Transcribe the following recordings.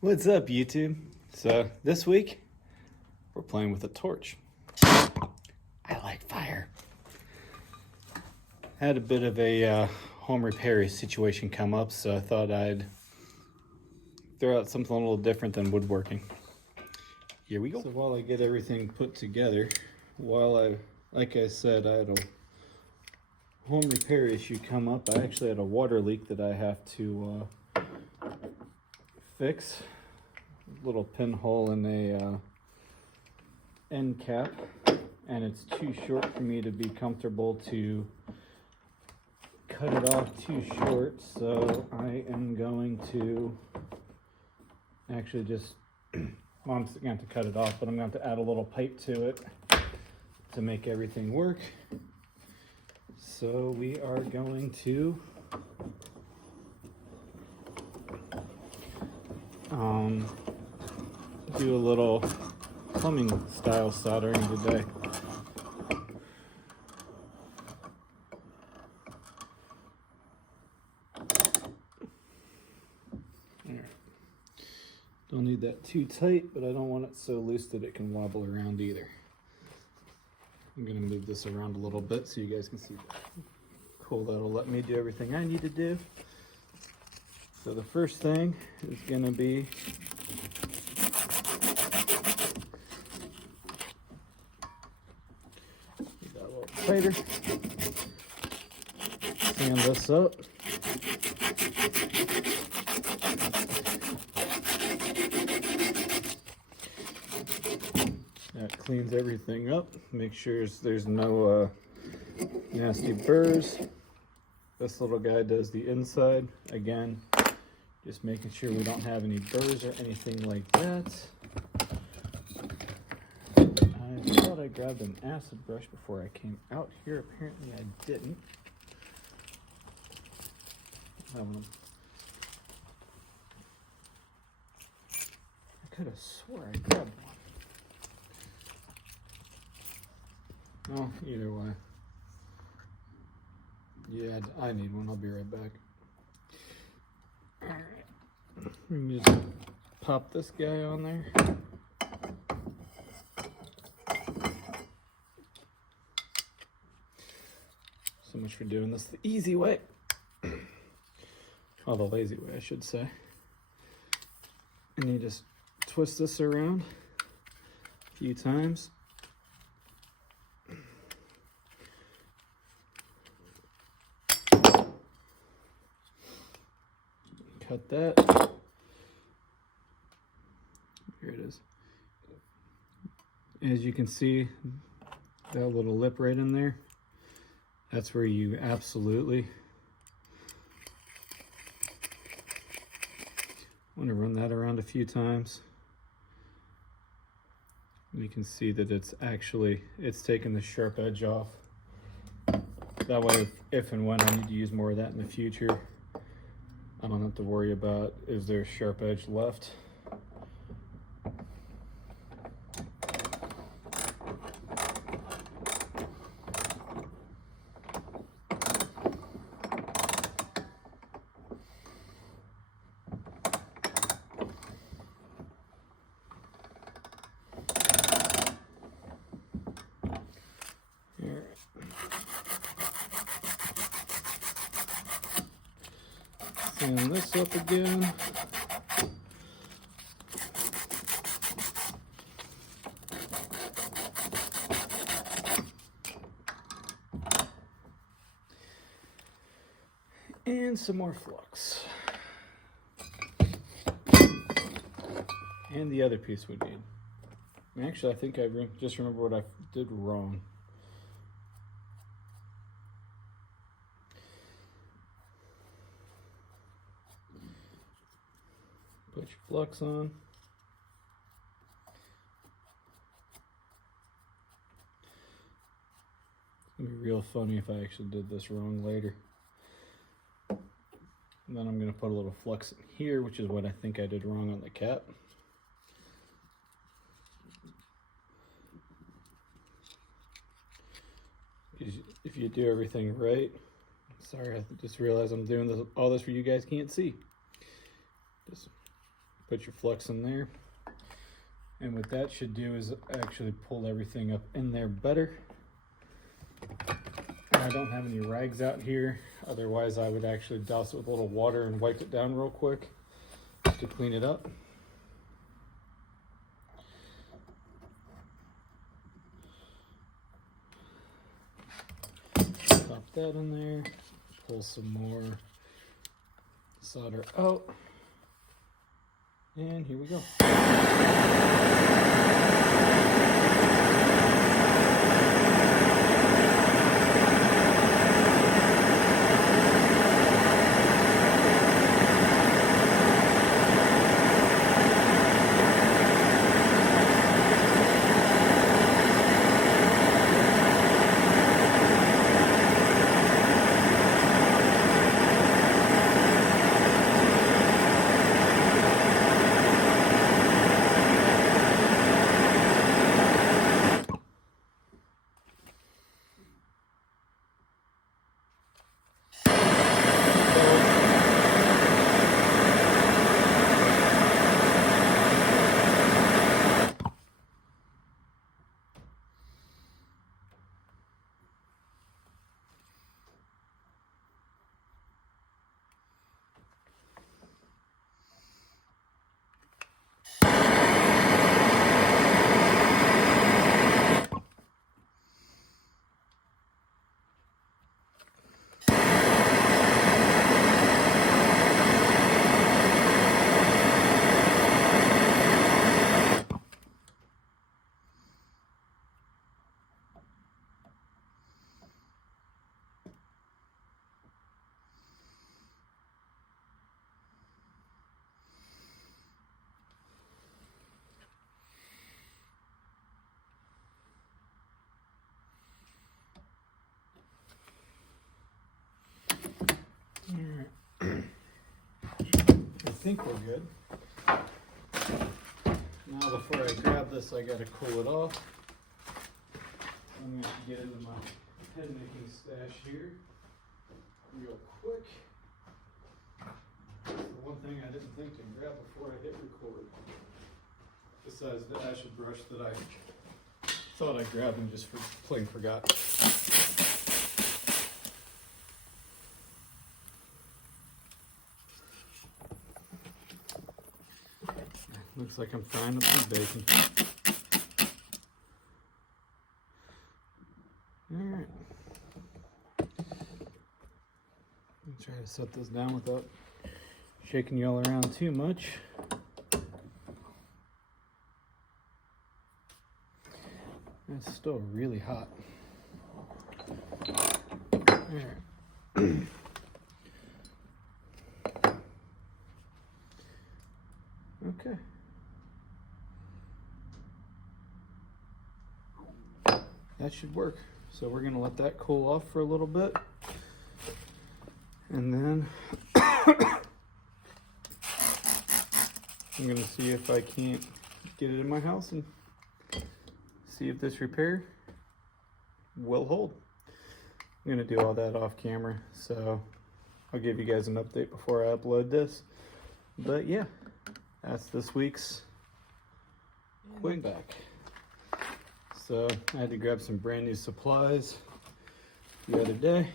What's up, YouTube? So this week we're playing with a torch. I like fire. Had a bit of a home repair situation come up, so I thought I'd throw out something a little different than woodworking. Here we go. So while I get everything put together, like I said, I had a home repair issue come up. I actually had a water leak that I have to fix. Little pinhole in a end cap, and it's too short for me to be comfortable to cut it off too short, so I am going to actually just well, I'm going to have to cut it off, but I'm going to have to add a little pipe to it to make everything work. So we are going to do a little plumbing style soldering today. Alright. Don't need that too tight, but I don't want it so loose that it can wobble around either. I'm going to move this around a little bit so you guys can see that. Cool, that'll let me do everything I need to do. So the first thing is going to be a little tighter. Sand this up. That cleans everything up. Make sure there's no nasty burrs. This little guy does the inside. Again, just making sure we don't have any burrs or anything like that. I thought I grabbed an acid brush before I came out here. Apparently I didn't. I could have swore I grabbed one. Oh, either way. Yeah, I need one. I'll be right back. Alright. We can just pop this guy on there. So much for doing this the easy way. Well, the lazy way, I should say. And you just twist this around a few times. Cut that. Here it is. As you can see, that little lip right in there, that's where you absolutely want to run that around a few times. And you can see that it's taking the sharp edge off. That way, if and when I need to use more of that in the future, I don't have to worry about, is there a sharp edge left? Sand this up again. And some more flux. And the other piece we need. Actually, I think I just remember what I did wrong. Put your flux on. It's gonna be real funny if I actually did this wrong later. And then I'm gonna put a little flux in here, which is what I think I did wrong on the cap. If you do everything right, Sorry, I just realized I'm doing this, all this for you guys can't see. Just put your flux in there. And what that should do is actually pull everything up in there better. And I don't have any rags out here. Otherwise, I would actually douse it with a little water and wipe it down real quick just to clean it up. Pop that in there. Pull some more solder out. And here we go. I think we're good. Now before I grab this, I gotta cool it off. I'm gonna get into my head making stash here real quick. That's the one thing I didn't think to grab before I hit record. Besides the acid brush that I thought I grabbed and just plain forgot. Looks like I'm frying up some bacon. Alright. Try to set this down without shaking y'all around too much. It's still really hot. Alright. Okay. That should work. So we're gonna let that cool off for a little bit. And then I'm gonna see if I can't get it in my house and see if this repair will hold. I'm gonna do all that off camera, so I'll give you guys an update before I upload this. But yeah, that's this week's quick back. So I had to grab some brand new supplies the other day.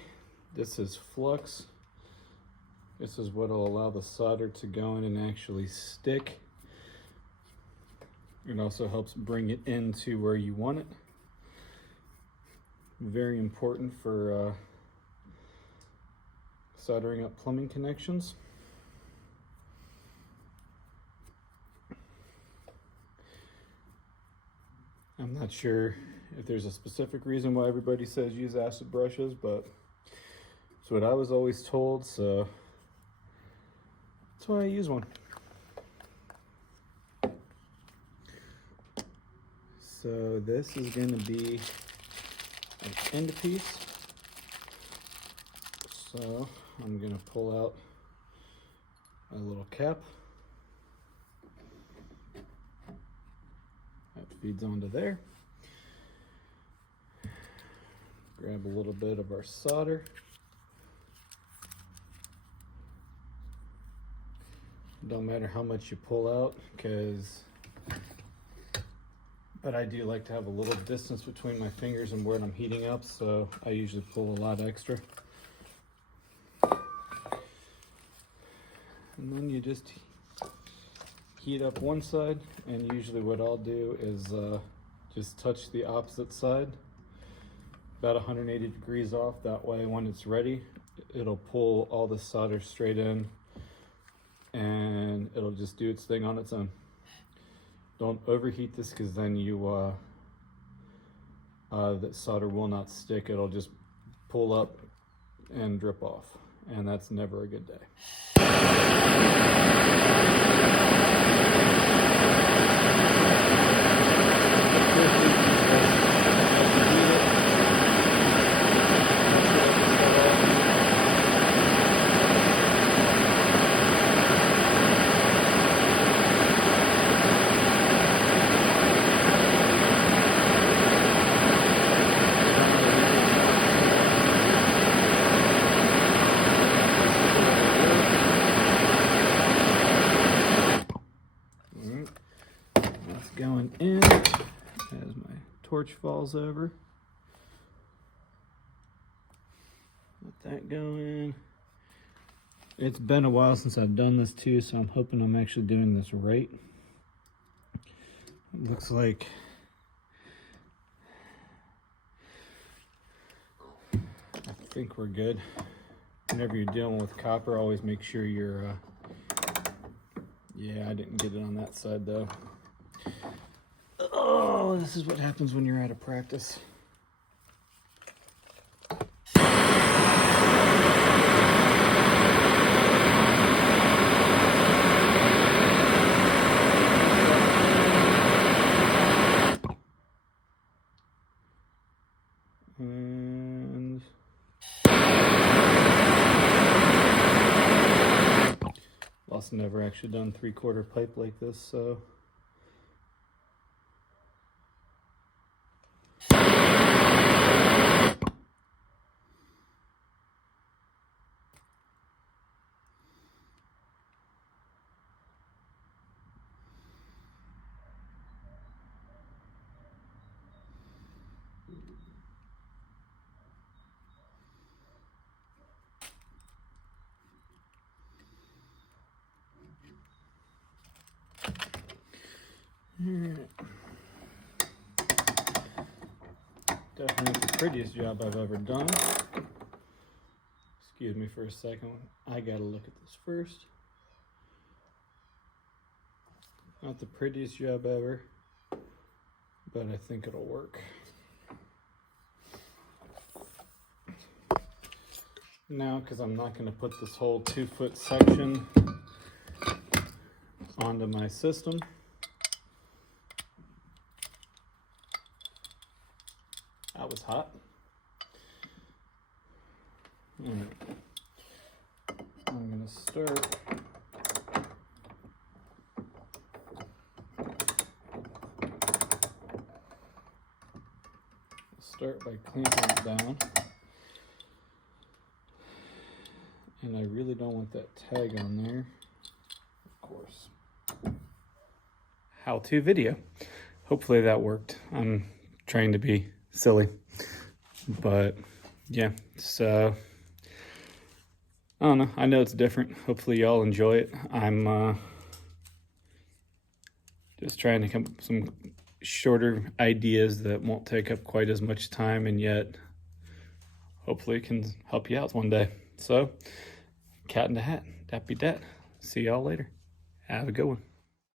This is flux. This is what will allow the solder to go in and actually stick. It also helps bring it into where you want it. Very important for soldering up plumbing connections. I'm not sure if there's a specific reason why everybody says use acid brushes, but it's what I was always told, so that's why I use one. So this is going to be an end piece. So I'm going to pull out my little cap. That feeds onto there. Grab a little bit of our solder. don't matter how much you pull out, but I do like to have a little distance between my fingers and where I'm heating up, so I usually pull a lot extra. And then you just heat up one side, and usually what I'll do is just touch the opposite side about 180 degrees off. That way when it's ready, it'll pull all the solder straight in and it'll just do its thing on its own. Don't overheat this, because then that solder will not stick. It'll just pull up and drip off, and that's never a good day. Going in as my torch falls over. Let that go in. It's been a while since I've done this too, so I'm hoping I'm actually doing this right. It looks like I think we're good. Whenever you're dealing with copper, always make sure you're yeah, I didn't get it on that side though. Oh, this is what happens when you're out of practice. And also never actually done 3/4 pipe like this, so definitely the prettiest job I've ever done. Excuse me for a second. I gotta look at this first. Not the prettiest job ever, but I think it'll work. Now, because I'm not gonna put this whole 2-foot section onto my system, that was hot. I'm gonna start by clamping it down. And I really don't want that tag on there, of course. How-to video. Hopefully that worked. I'm trying to be silly, but yeah, so I don't know. I know it's different. Hopefully y'all enjoy it. I'm just trying to come up with some shorter ideas that won't take up quite as much time, and yet hopefully it can help you out one day. So, cat in the hat, dat be dat. See y'all later. Have a good one.